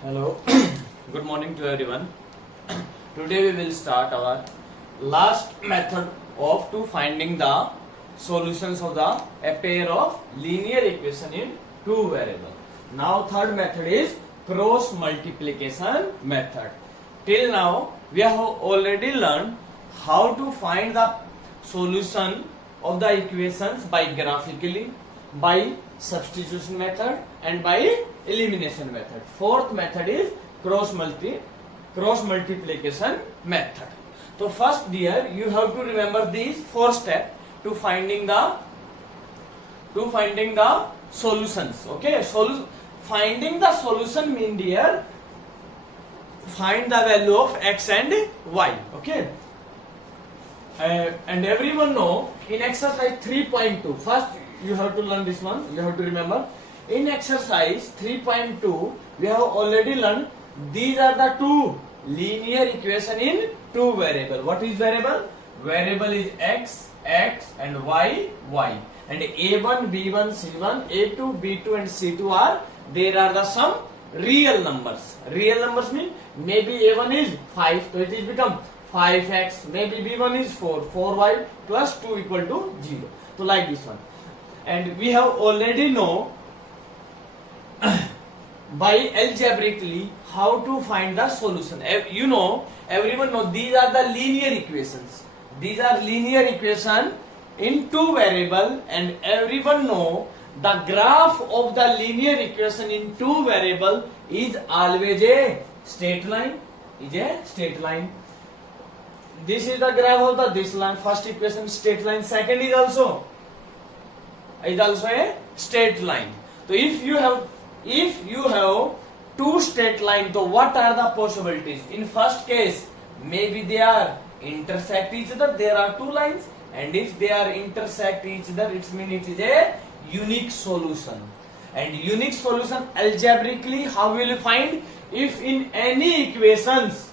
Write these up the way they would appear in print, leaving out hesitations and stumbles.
Hello, good morning to everyone. Today we will start our last method of to finding the solutions of a pair of linear equation in two variable. Now third method is cross multiplication method. Till now we have already learned how to find the solution of the equations by graphically, by substitution method and by elimination method. Fourth method is cross multiplication method. So first dear, you have to remember these four steps to finding the solutions. Okay, finding the solution mean dear, find the value of x and y. Okay, and everyone know in exercise 3.2, first you have to learn this one, you have to remember. In exercise 3.2 we have already learned these are the two linear equation in two variable. What is variable? Variable is x and y, and a1, b1, c1, a2, b2 and c2 are, there are the some real numbers. Real numbers mean maybe a1 is 5, so it is become 5x, maybe b1 is 4y plus 2 equal to 0. So like this one. And we have already know by algebraically how to find the solution. You know, everyone know these are the linear equations. These are linear equation in two variable, and everyone know the graph of the linear equation in two variable is always a straight line. Is a straight line. This is the graph of the this line. First equation straight line. Second is also a straight line. So if you have two straight lines, so what are the possibilities? In first case, maybe they are intersect each other, there are two lines, and if they are intersect each other, it means it is a unique solution. And unique solution algebraically how will you find? If in any equations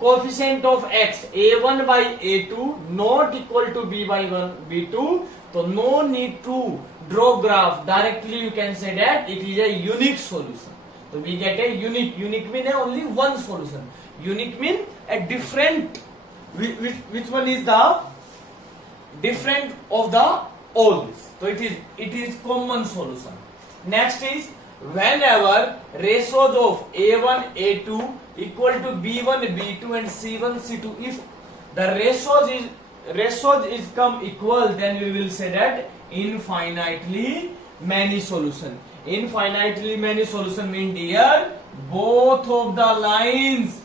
coefficient of x a1 by a2 not equal to b by 1 b2, so no need to draw graph, directly you can say that it is a unique solution. So we get a unique mean only one solution. Unique mean a different, which one is the different of the all this. So it is common solution. Next is whenever ratios of a1 a2 equal to b1 b2 and c1 c2, if the ratios is come equal, then we will say that infinitely many solution. Infinitely many solution mean dear, both of the lines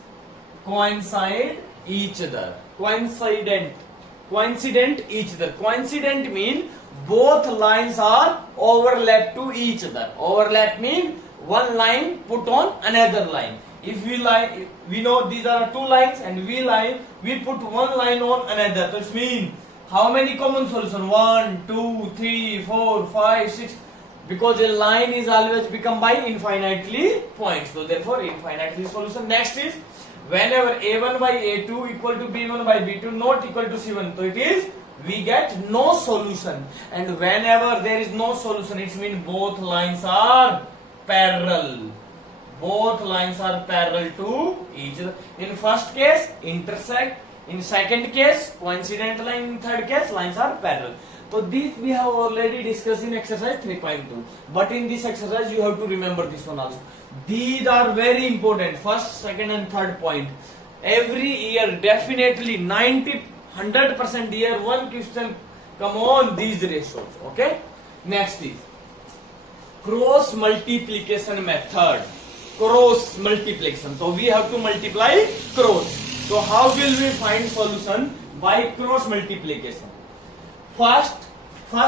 coincide each other. Coincident each other. Coincident mean both lines are overlap to each other. Overlap mean one line put on another line. If we know these are two lines, and we put one line on another. So it means how many common solution? 1, 2, 3, 4, 5, 6. Because a line is always become by infinitely points. So therefore infinitely solution. Next is whenever a1 by a2 equal to b1 by b2 not equal to c1. So it is we get no solution. And whenever there is no solution, it means both lines are parallel. Both lines are parallel to each other. In first case intersect, in second case coincident line, in third case lines are parallel. So these we have already discussed in exercise 3.2. But in this exercise you have to remember this one also. These are very important. First, second and third point. Every year definitely 100% year one question come on these ratios. Okay. Next is cross multiplication method. Cross multiplication. So we have to multiply cross. So how will we find solution? By cross multiplication. First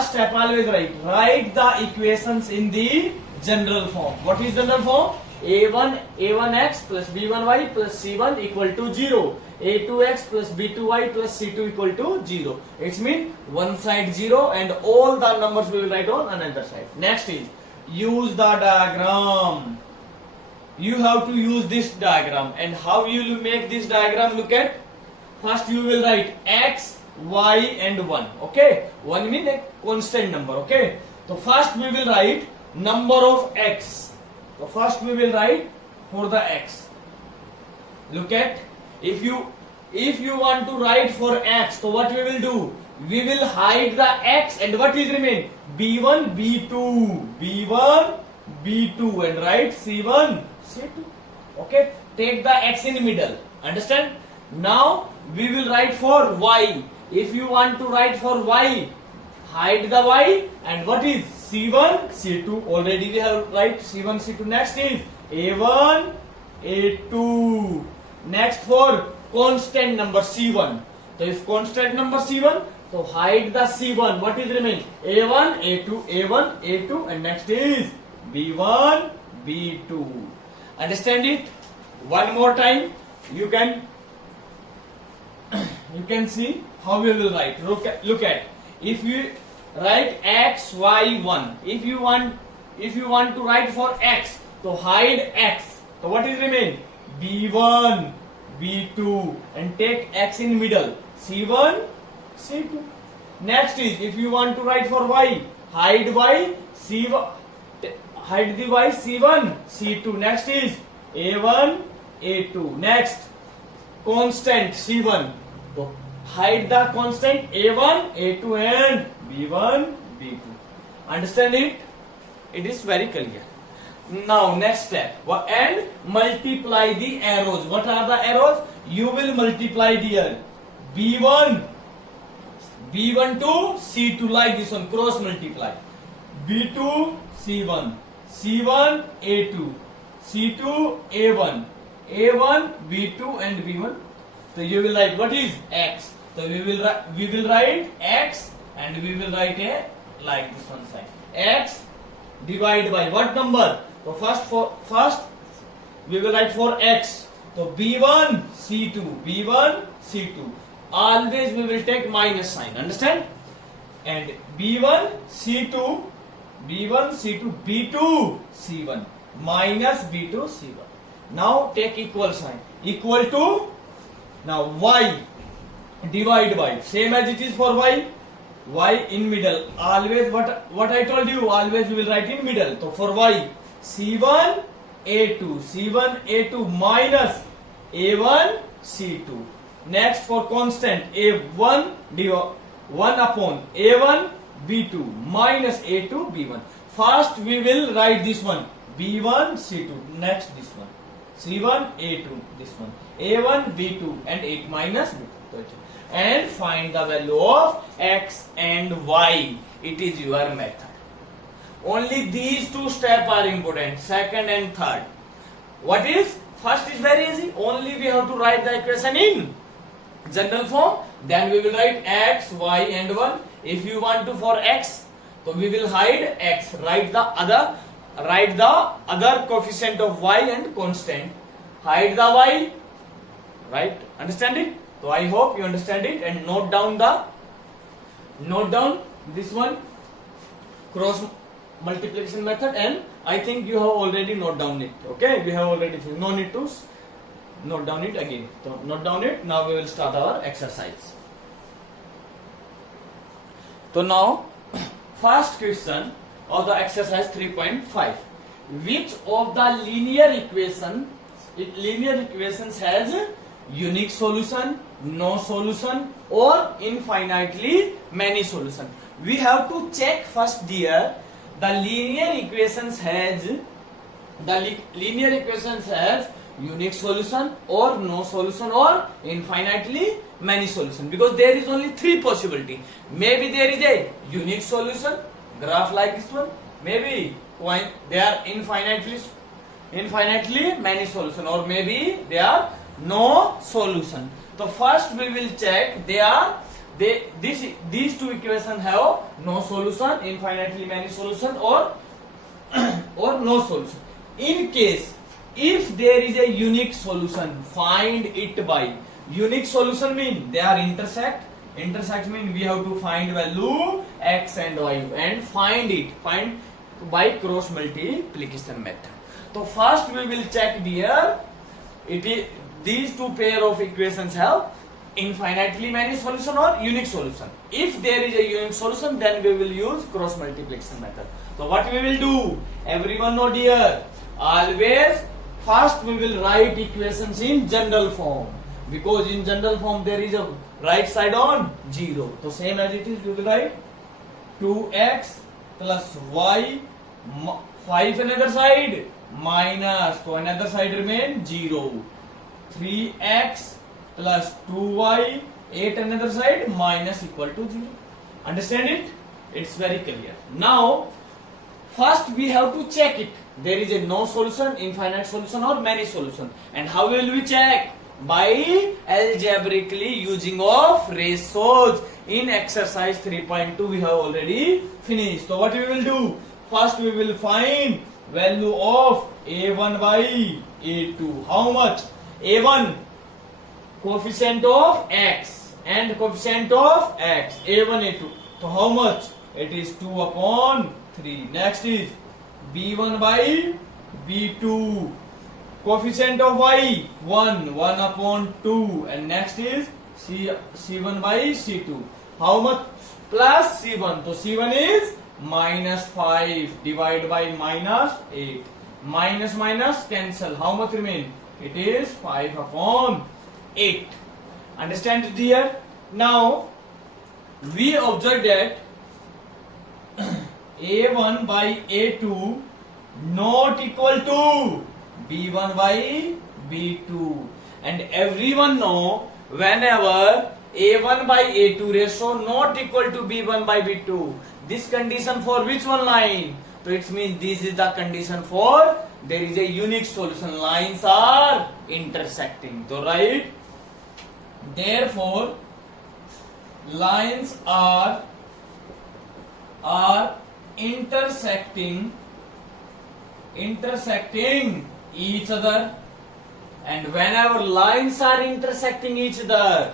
step always write the equations in the general form. What is general form? a1x plus b1y plus c1 equal to 0. a2x plus b2y plus c2 equal to 0. It means one side 0 and all the numbers we will write on another side. Next is use the diagram. You have to use this diagram. And how you will make this diagram? Look at, first you will write x, y and 1. Okay, 1 means a constant number. Okay, so first we will write number of x. So first we will write for the x. Look at, if you want to write for x, so what we will do? We will hide the x and what will remain? B1, B2, and write C1, C2. Okay, take the x in middle. Understand? Now we will write for y. If you want to write for y, hide the y and what is C1, C2. Already we have write C1, C2. Next is A1, A2. Next for constant number C1. So if constant number C1, so hide the C1. What is remain? A1, A1, A2, and next is B1, B2. Understand it? One more time. You can see how we will write. Look at. If you write x, y, 1. If you want to write for x, so hide x. So what is remain? B1, B2, and take x in middle. C1, C2. Next is, if you want to write for y, hide y, C1, hide the y, C1, C2. Next is A1, A2. Next, constant C1. So hide the constant A1, A2, and B1, B2. Understand it? It is very clear. Now next step, and multiply the arrows. What are the arrows? You will multiply here B1 to C2 like this one, cross multiply. B2 C1, C1 A2, C2 A1, A1 B2 and B1. So you will write what is x. So we will write x and we will write a like this one side. X divide by what number? So first we will write for x. So B1 C2, B1 C2. Always we will take minus sign. Understand? And B1 C2, B1 C2, B2 C1 minus B2 C1. Now take equal sign. Equal to, now y divide by, same as it is for y in middle. Always what I told you, always we will write in middle. So for y, C1 A2 minus A1 C2. Next for constant A1 1 upon A1 B2 minus A2 B1. First we will write this one B1 C2. Next this one C1 A2, this one A1 B2 and 8 minus B2. And find the value of x and y. It is your method. Only these two steps are important, second and third. What is? First is very easy. Only we have to write the equation in general form. Then we will write x, y and 1. If you want to for x, so we will hide x. Write the other coefficient of y and constant. Hide the y. Right? Understand it? So I hope you understand it and note down this one, cross multiplication method, and I think you have already note down it. Okay, we have already finished. No need to note down it again. So note down it. Now we will start our exercise. So now first question of the exercise 3.5. Which of the linear equations has unique solution, no solution, or infinitely many solution? We have to check first dear. The linear equations has unique solution or no solution or infinitely many solution, because there is only three possibility. Maybe there is a unique solution, graph like this one. Maybe they are infinitely many solution, or maybe they are no solution. So first we will check these two equations have no solution, infinitely many solution, or no solution. In case if there is a unique solution, find it by. Unique solution mean they are intersect. Intersect mean we have to find value x and y and find by cross multiplication method. So first we will check here. These two pair of equations have infinitely many solution or unique solution. If there is a unique solution, then we will use cross multiplication method. So what we will do? Everyone know here, always first we will write equations in general form, because in general form there is a right side on 0. So same as it is, we will write 2x plus y, 5 another side, minus, so another side remain 0. 3x plus 2y, 8 another side, minus equal to 0. Understand it? It's very clear. Now, first we have to check it. There is a no solution, infinite solution or many solution. And how will we check? By algebraically using of ratios. In exercise 3.2 we have already finished. So what we will do? First we will find value of a1 by a2. How much? a1 coefficient of x and coefficient of x, a1 a2. So how much? It is 2 upon 3. Next is b1 by b2, coefficient of y 1 upon 2, and next is c1 by c2. How much? Plus c1. So c1 is minus 5 divided by minus 8. Minus cancel. How much remain? It is 5 upon 8. Understand it here? Now we observe that a1 by a2 not equal to b1 by b2, and everyone know whenever a1 by a2 ratio not equal to b1 by b2, this condition for which one line? So it means this is the condition for there is a unique solution, lines are intersecting. So right, therefore lines are intersecting each other, and whenever lines are intersecting each other,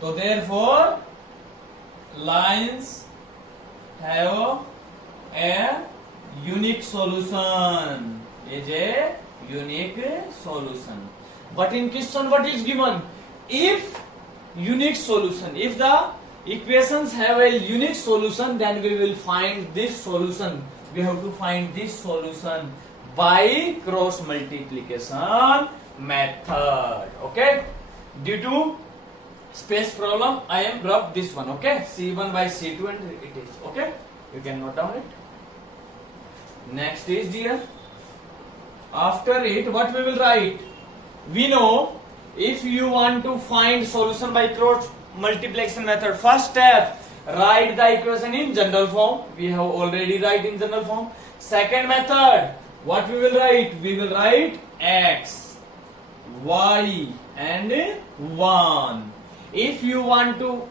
so therefore lines have a unique solution, is a unique solution. But in question what is given? If unique solution, if the equations have a unique solution, then we will find this solution. We have to find this solution by cross multiplication method. Okay, due to space problem I am dropped this one. Okay, c1 by c2 and it is okay, you can note down it. Next is dear, after it what we will write? We know if you want to find solution by cross multiplication method, first step, write the equation in general form. We have already write in general form. Second method, what we will write? We will write x, y and 1. If you want to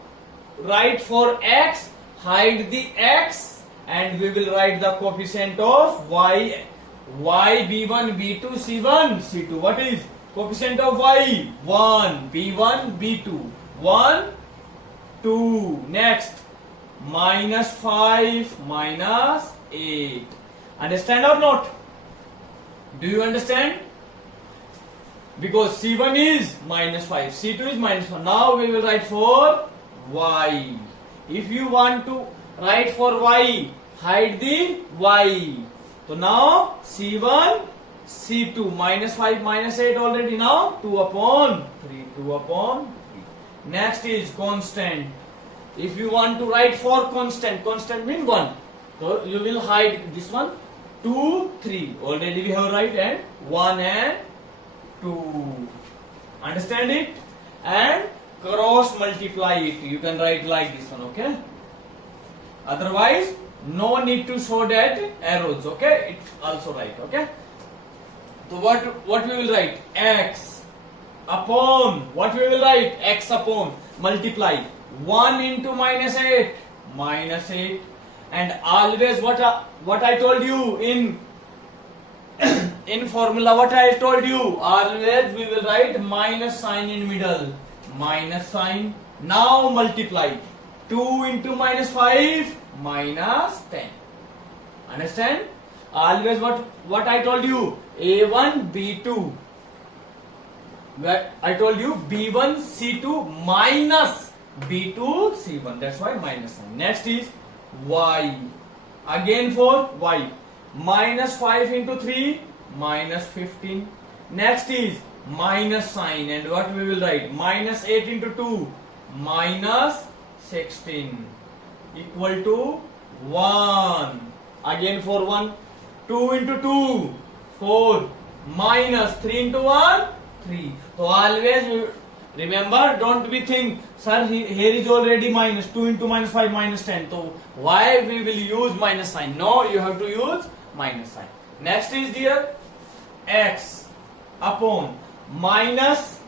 write for x, hide the x and we will write the coefficient of y, b1 b2 c1 c2. What is coefficient of y? 1, b1 b2, 1 2. Next, minus 5 minus 8. Understand or not? Do you understand? Because c1 is minus 5, c2 is minus 1. Now we will write for y. If you want to write for y, hide the y. So now c1 c2, minus 5 minus 8 already, now 2 upon 3, 2 upon 3. Next is constant. If you want to write for constant, constant means 1. So you will hide this one, 2, 3. Already we have write, and 1 and 2. Understand it? And cross multiply it. You can write like this one, okay? Otherwise, no need to show that arrows, okay? It's also right, okay? So what we will write? X upon, what we will write? X upon, multiply 1 into minus 8, minus 8. And always what I told you in in formula, what I told you, always we will write minus sign in middle, minus sign. Now multiply 2 into minus 5, minus 10. Understand? Always what I told you, a1 b2, I told you b1 c2 minus b2 c1, that's why minus sign. Next is y, again for y, minus 5 into 3, minus 15. Next is minus sign, and what we will write? Minus 8 into 2 minus 16 equal to 1. Again for 1. 2 into 2 4 minus 3 into 1 3. So always remember, don't be think, sir, here is already minus 2 into minus 5 minus 10. So why we will use minus sign? No, you have to use minus sign. Next is dear x upon minus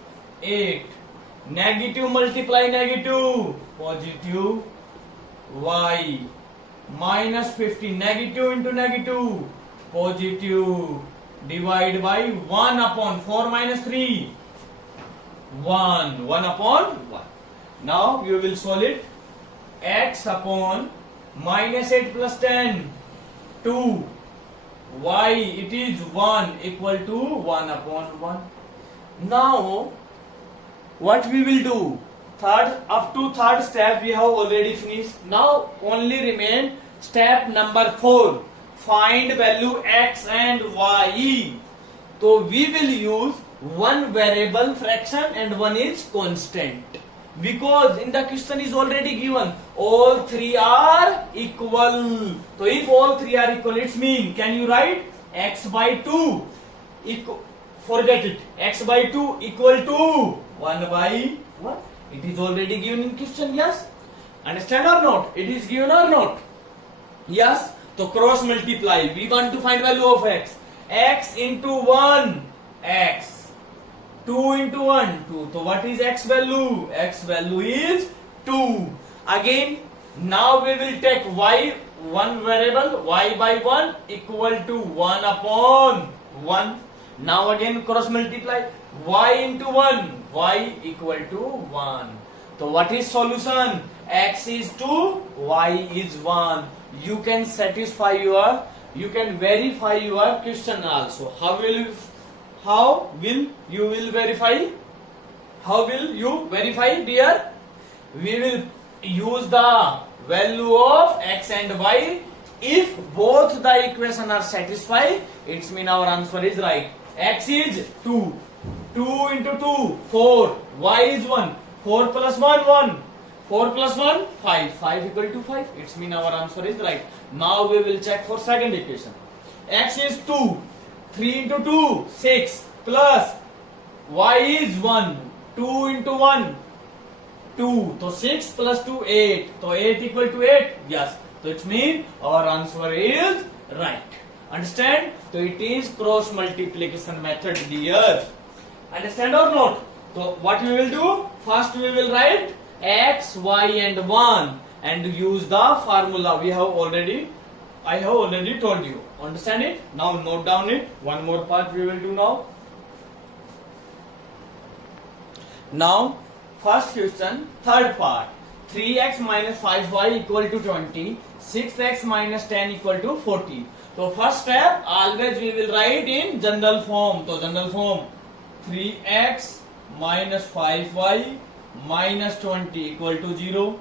8. Negative multiply negative, positive y minus 15. Negative into negative, positive, divide by 1 upon 4 minus 3 1. 1 upon 1. Now you will solve it. X upon minus 8 plus 10 2 y, it is 1 equal to 1 upon 1. Now what we will do? Up to third step we have already finished. Now only remain step number 4. Find value x and y. So we will use one variable fraction and one is constant, because in the question is already given all three are equal. So if all three are equal, it means, can you write x by 2 forget it, x by 2 equal to 1 by 1. It is already given in question. Yes, understand or not? It is given or not? Yes. So cross multiply. We want to find value of x. X into 1 x, 2 into 1 2. So what is x value? X value is 2. Again now we will take y, one variable, y by 1 equal to 1 upon 1. Now again cross multiply, y into 1, y equal to 1. So what is solution? X is 2, y is 1. You can satisfy your, you can verify your question also. How will you verify? How will you verify, dear? We will use the value of x and y. If both the equation are satisfied, it means our answer is right. X is 2, 2 into 2 4, y is 1, 4 plus 1 1, 4 plus 1 5, 5 equal to 5. It means our answer is right. Now we will check for second equation. X is 2, 3 into 2 6 plus y is 1, 2 into 1 2. So 6 plus 2 8. So 8 equal to 8. Yes. So it means our answer is right. Understand? So it is cross multiplication method, dear. Understand or not? So what we will do? First we will write x, y and 1 and use the formula I have already told you. Understand it? Now note down it. One more part we will do now. Now first question, third part. 3x minus 5y equal to 20. 6x minus 10 equal to 40. So first step, always we will write in general form. So general form, 3x minus 5y minus 20 equal to 0.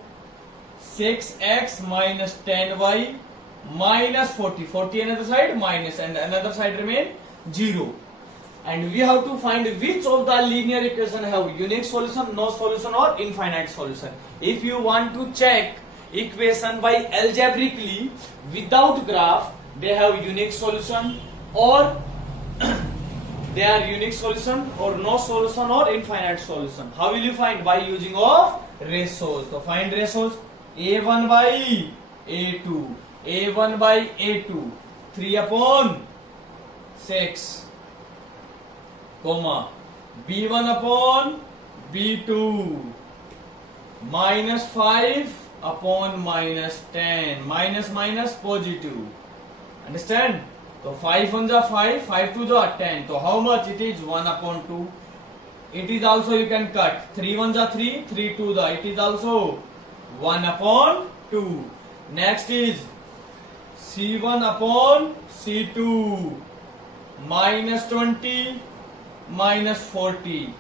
6x minus 10y minus 40. 40 another side minus and another side remain 0. And we have to find which of the linear equation have unique solution, no solution or infinite solution. If you want to check equation by algebraically without graph, they have unique solution or they are unique solution or no solution or infinite solution. How will you find? By using of ratios. So find ratios. A1 by A2, A1 by A2, 3 upon 6, comma, B1 upon B2, minus 5 upon minus 10, minus minus positive. Understand? So 5 1 is 5, 5 2 is 10. So how much it is? 1 upon 2. It is also you can cut. 3 1 is 3, 3 2 is it is also 1 upon 2. Next is C1 upon C2, minus 20, minus 40.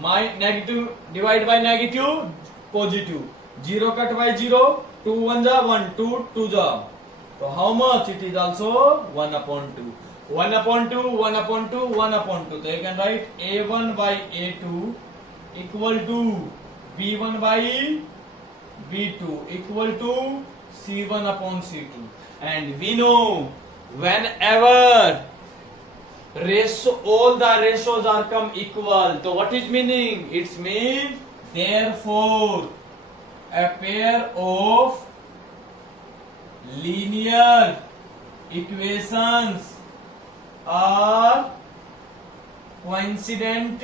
Negative divide by negative, positive. 0 cut by 0, 2 1 is 1, 2 2 is. So how much? It is also 1 upon 2. 1/2, 1/2, 1/2. So you can write A1 by A2 equal to B1 by B2 equal to C1 upon C2. And we know whenever all the ratios are come equal, so what is meaning? It's mean therefore a pair of linear equations are coincident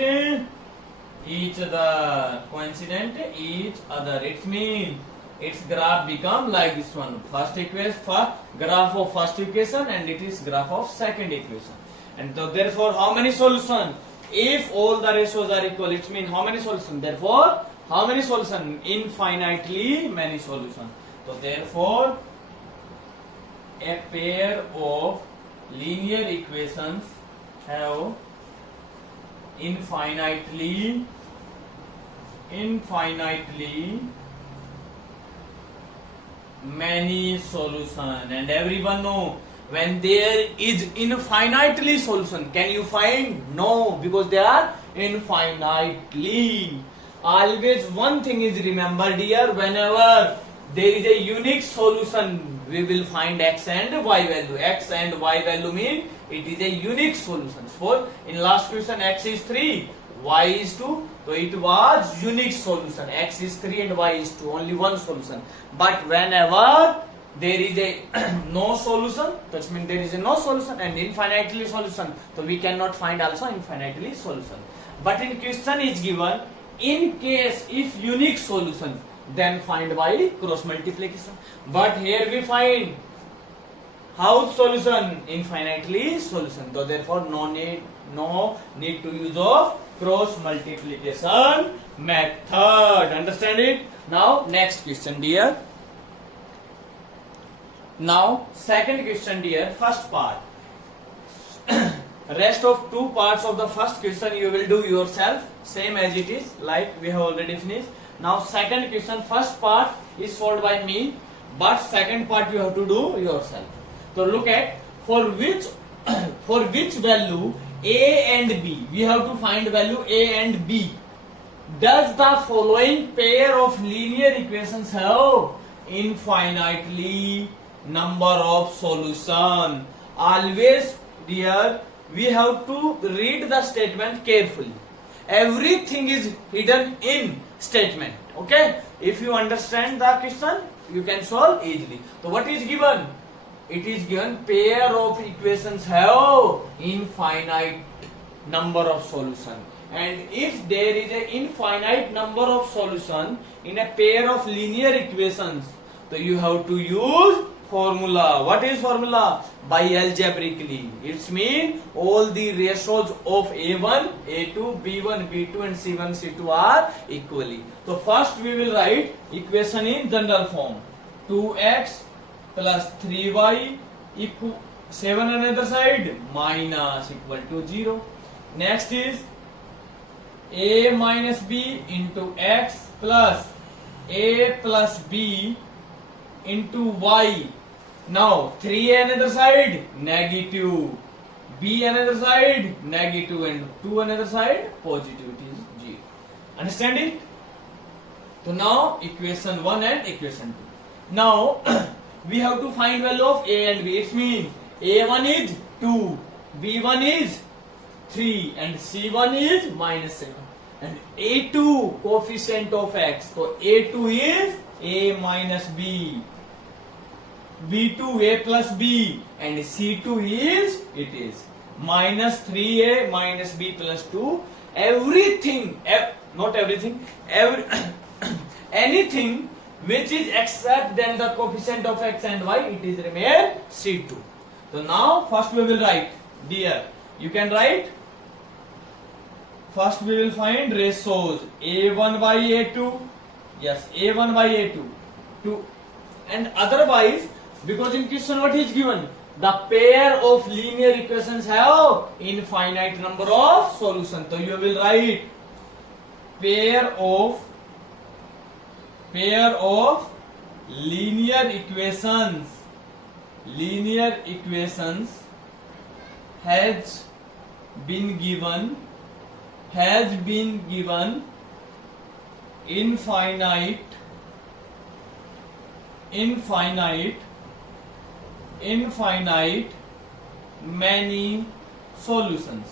each other. It means its graph become like this one. First equation, graph of first equation, and it is graph of second equation. And so therefore, how many solutions? If all the ratios are equal, it means how many solutions? Therefore, how many solutions? Infinitely many solutions. So therefore, a pair of linear equations have infinitely many solution. And everyone know when there is infinitely solution, can you find? No, because they are infinitely. Always one thing is remembered here, whenever there is a unique solution, we will find x and y value. X and y value mean it is a unique solution. Suppose in last question x is 3, y is 2, so it was unique solution. X is 3 and y is 2, only one solution. But whenever there is a no solution, that means there is a no solution, and infinitely solution, so we cannot find also infinitely solution. But in question is given, in case if unique solution, then find by cross multiplication. But here we find how solution? Infinitely solution. So therefore no need to use of cross multiplication method. Understand it? Now next question, dear. Now second question, dear. First part. Rest of two parts of the first question you will do yourself, same as it is, like we have already finished. Now second question, first part is solved by me, but second part you have to do yourself. So look at for which value a and b, we have to find value a and b. Does the following pair of linear equations have infinitely number of solution? Always, dear, we have to read the statement carefully. Everything is hidden in statement. Okay? If you understand the question, you can solve easily. So what is given? It is given pair of equations have infinite number of solution. And if there is an infinite number of solution in a pair of linear equations, so you have to use formula. What is formula? By algebraically. It means all the ratios of A1, A2, B1, B2 and C1, C2 are equally. So first we will write equation in general form. 2x plus 3y equal 7 on the other side minus equal to 0. Next is a minus b into x plus a plus b into y. Now 3 another side negative, b another side negative, and 2 another side positive. It is 0. Understand it? So now equation 1 and equation 2. Now we have to find value of a and b. It means a1 is 2, b1 is 3 and c1 is minus 7. And a2 coefficient of x. So a2 is a minus b, b2 a plus b, and c2 is it is minus 3a minus b plus 2. Everything, not everything, anything which is except then the coefficient of x and y, it is remain c2. So now first we will write, dear, you can write. First we will find ratios a1 by a2. Yes, a1 by a2. 2. And otherwise, because in question what is given? The pair of linear equations have infinite number of solutions. So you will write pair of linear equations has been given infinite many solutions.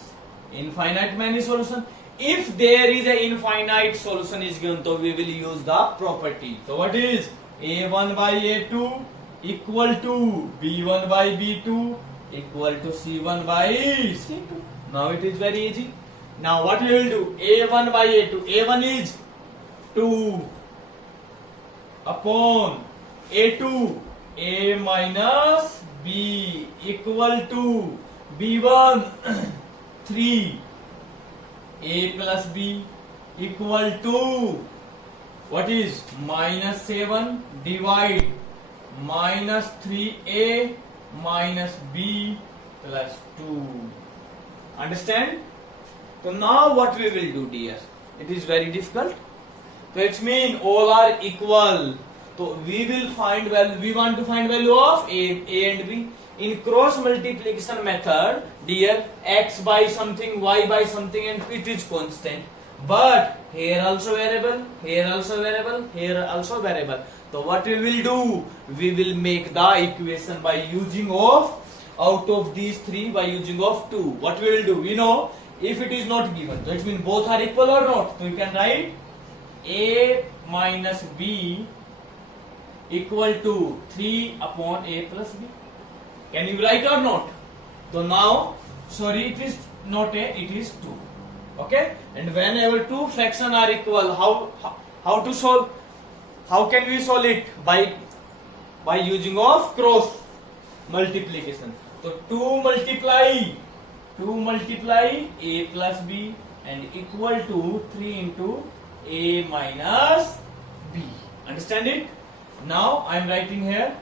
Infinite many solution. If there is a infinite solution is given, so we will use the property. So what is a1 by a2 equal to b1 by b2 equal to c1 by c2. Now it is very easy. Now what we will do? a1 by a2. a1 is 2 upon a2. a minus b equal to b1 3. a plus b equal to what is minus 7 divide minus 3a minus b plus 2. Understand? So now what we will do, dear? It is very difficult. So it means all are equal. So we will find value. We want to find value of a and b. In cross multiplication method, dear, x by something, y by something, and it is constant. But here also variable, here also variable, here also variable. So what we will do? We will make the equation by using of out of these three by using of 2. What we will do? We know if it is not given, so it means both are equal or not. So you can write a minus b equal to 3 upon a plus b. Can you write or not? So now, sorry, it is not a, it is 2. Okay? And whenever two fractions are equal, how to solve? How can we solve it? By using of cross multiplication. So 2 multiply a plus b and equal to 3 into a minus b. Understand it? Now I am writing here.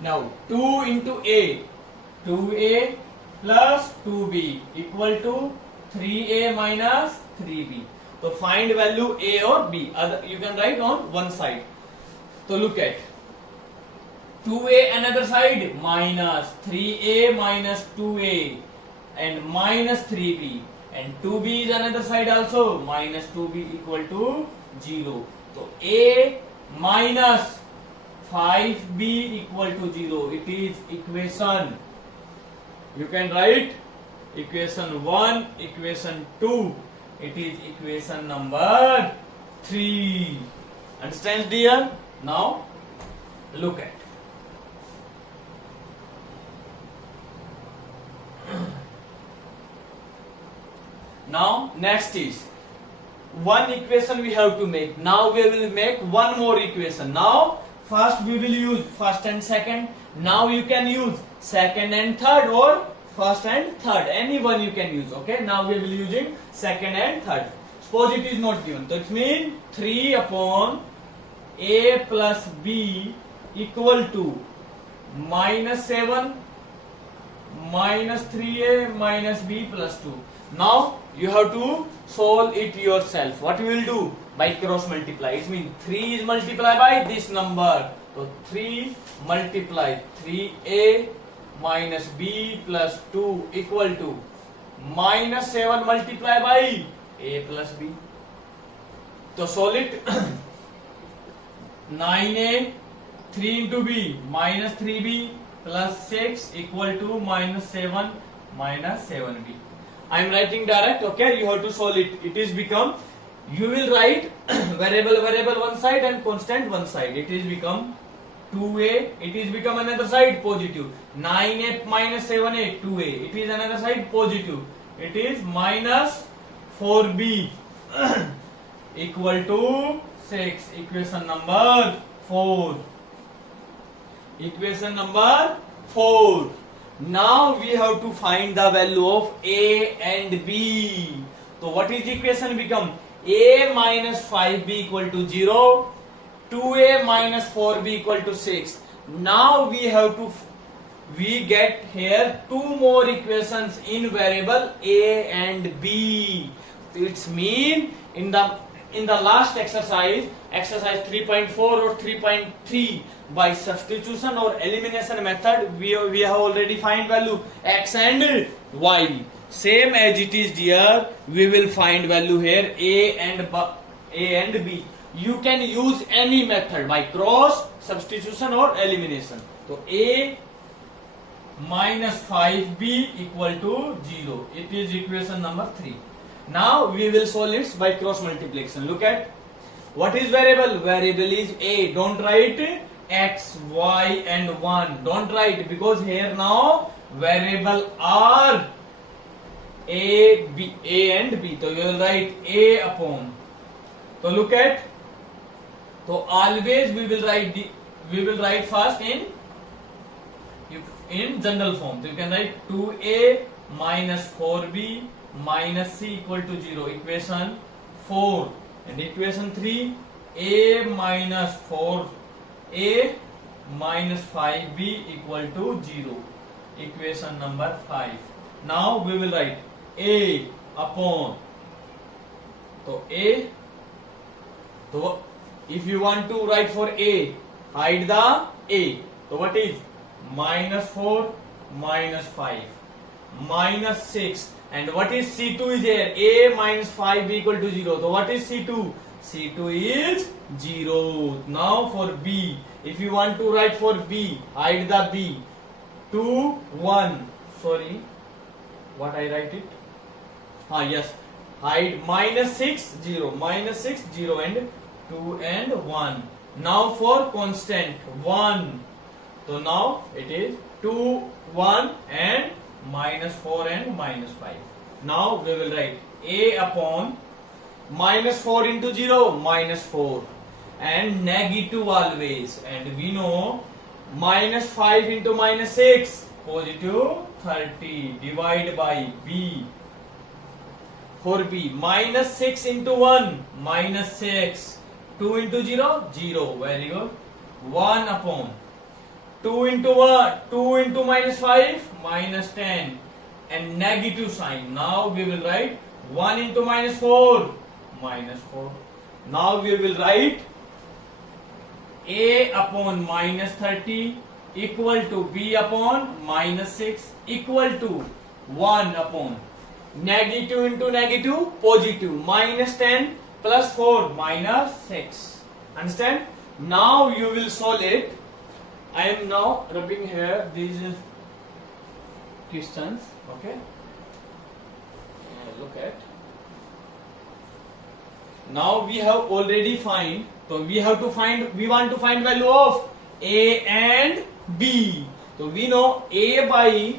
Now 2 into a, 2a plus 2b equal to 3a minus 3b. So find value a or b. You can write on one side. So look at 2a another side minus 3a minus 2a and minus 3b, and 2b is another side also minus 2b equal to 0. So a minus 5b equal to 0. It is equation. You can write equation 1, equation 2. It is equation number 3. Understand, dear? Now look at. Now next is one equation we have to make. Now we will make one more equation. Now first we will use first and second. Now you can use second and third or first and third. Any one you can use. Okay. Now we will using second and third. Suppose it is not given. So it means 3 upon a plus b equal to minus 7 minus 3a minus b plus 2. Now you have to solve it yourself. What you will do? By cross multiply. It means 3 is multiplied by this number. So 3 multiply 3a minus b plus 2 equal to minus 7 multiplied by a plus b. So solve it. 9a 3 into b minus 3b plus 6 equal to minus 7 minus 7b. I am writing direct. Okay, you have to solve it. It is become, you will write variable one side and constant one side. It is become 2a. It is become another side positive. 9a minus 7a 2a. It is another side positive. It is minus 4b equal to 6. Equation number 4. Equation number 4. Now we have to find the value of a and b. So what is the equation become? A minus 5b equal to 0. 2a minus 4b equal to 6. Now we have to, we get here two more equations in variable a and b. It's mean in the in the last exercise, exercise 3.4 or 3.3, by substitution or elimination method, we have already find value x and y. Same as it is here, we will find value here a and b. You can use any method by cross, substitution or elimination. So a minus 5b equal to 0. It is equation number 3. Now we will solve it by cross multiplication. Look at what is variable. Variable is a. Don't write x, y and 1. Don't write, because here now variable are a and b. So you will write a upon. So look at. So always we will write first in general form. So you can write 2a minus 4b minus c equal to 0. Equation 4. And equation 3, a minus 4a minus 5b equal to 0. Equation number 5. Now we will write a upon. So a. So if you want to write for a, hide the a. So what is minus 4 minus 5 minus 6, and what is C2 is here, a minus 5 equal to 0. So what is C2? C2 is 0. Now for b, if you want to write for b, hide the b. 2 1, sorry, what I write it, yes, hide minus 6 0, minus 6 0 and 2 and 1. Now for constant 1. So now it is 2 1 and minus 4 and minus 5. Now we will write a upon minus 4 into 0, minus 4, and negative always, and we know minus 5 into minus 6, positive 30, divide by b. For b, minus 6 into 1, minus 6, 2 into 0, 0, very good, 1 upon 2 into 1, 2 into minus 5, minus 10, and negative sign. Now we will write 1 into minus 4, minus 4. Now we will write a upon minus 30 equal to b upon minus 6 equal to 1 upon negative into negative, positive, minus 10 plus 4, minus 6. Understand? Now you will solve it. I am now rubbing here these questions. Okay. Look at. Now we have already find. So we want to find value of a and b. So we know a by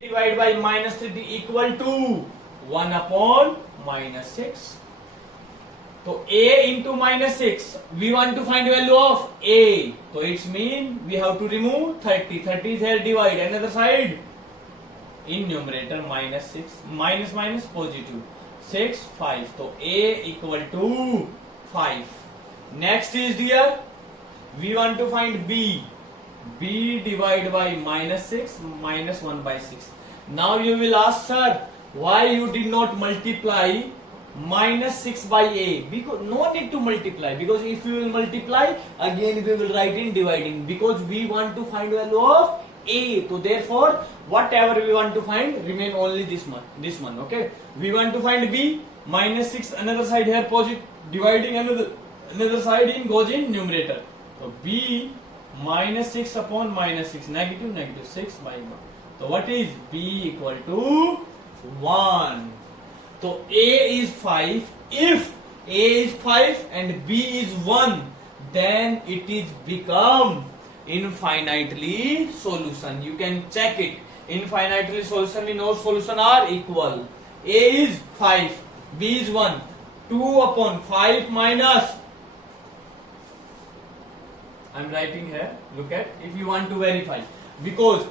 divided by minus 30 equal to 1 upon minus 6. So a into minus 6, we want to find value of a. So it means we have to remove 30. 30 is here, divide another side. In numerator minus 6, minus positive. 6, 5. So a equal to 5. Next is here, we want to find b. b divided by minus 6, minus 1 by 6. Now you will ask, sir, why you did not multiply minus 6 by a? Because no need to multiply, because if you will multiply, again we will write in dividing, because we want to find value of a. So therefore, whatever we want to find, remain only this one, okay? We want to find b, minus 6, another side here positive, dividing another side in goes in numerator. So b minus 6 upon minus 6, negative 6 by 1. So what is b equal to 1? So a is 5. If a is 5 and b is 1, then it is become infinitely solution. You can check it. Infinitely solution means all solution are equal. A is 5, b is 1. 2 upon 5 minus, I am writing here, look at, if you want to verify, because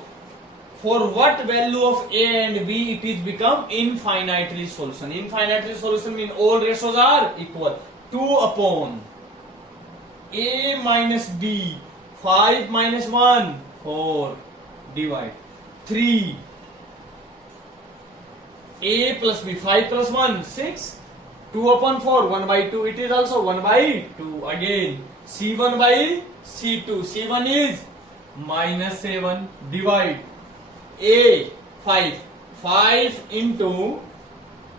for what value of a and b it is become infinitely solution. Infinitely solution means all ratios are equal. 2 upon a minus b, 5 minus 1, 4, divide 3, a plus b, 5 plus 1, 6, 2 upon 4, 1 by 2, it is also 1 by 2. Again, C1 by C2. C1 is minus 7, divide A, 5. 5 into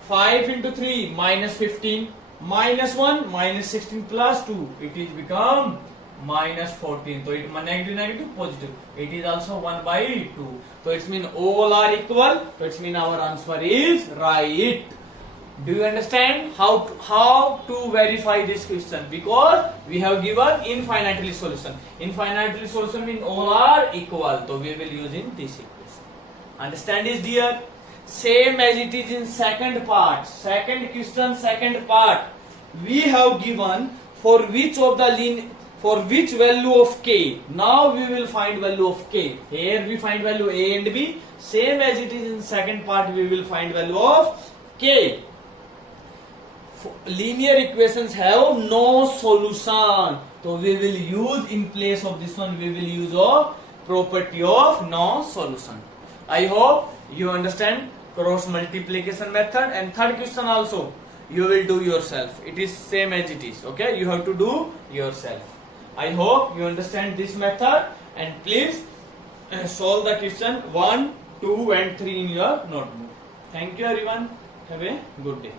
3, minus 15, minus 1, minus 16 plus 2, it is become minus 14. So it negative, negative, positive. It is also 1 by 2. So it means all are equal. So it means our answer is right. Do you understand how to verify this question? Because we have given infinitely solution. Infinitely solution means all are equal. So we will use in this equation. Understand this, dear? Same as it is in second part. Second question, second part. We have given for which value of k. Now we will find value of k. Here we find value a and b. Same as it is in second part, we will find value of k. Linear equations have no solution. So we will use in place of this one, we will use a property of no solution. I hope you understand cross multiplication method, and third question also you will do yourself. It is same as it is. Okay, you have to do yourself. I hope you understand this method, and please solve the question 1, 2 and 3 in your notebook. Thank you everyone. Have a good day.